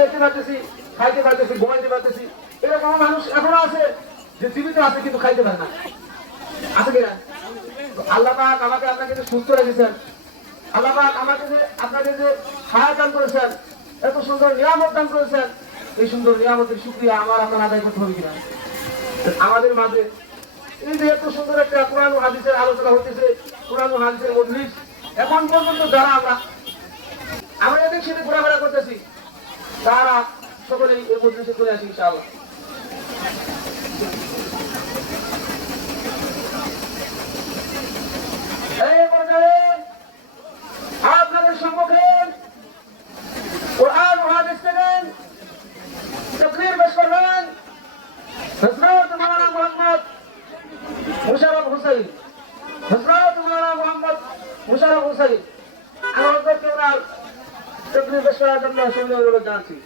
দেখতে পাচ্ছি, খাইতে পারতেছি, ঘুমাইতে পারতেছি। এরকম মানুষ এখনো আছে যে জীবিত আছে কিন্তু খাইতে পারে না, আছে কিনা? আল্লাহ পাক আমাকে আপনাকে যে সুস্থ রেখেছেন, আল্লাহ পাক আমাকে যে আপনাকে যে হায়াত দান করেছেন, এত সুন্দর নিয়ামত দান করেছেন, এই সুন্দর নিয়ামতের শুকরিয়া আমার আপনার আদায় করতে হবে কিনা? আমাদের মাঝে এই যে এত সুন্দর একটা কোরআন ও হাদিসের আলোচনা হতেছে, কোরআন ও হাদিসের মজলিস, এখন পর্যন্ত যারা আমরা এদের সাথে ঘোরাফেরা করতেছি, তারা সকলেই এই মজলিসে চলে আসি ইনশাআল্লাহ। এই পর্যায়ে আপনাদের সম্মুখে কোরআন ও হাদিস থেকে তাকরীর পেশ করবেন হযরত মাওলানা মুহাম্মদ মুশাররফ হোসেন। হযরত মাওলানা মুহাম্মদ মুশাররফ হোসেন আমাদেরকে ওনার তাকরীর পেশ করার জন্য অনুরোধ জানাচ্ছি।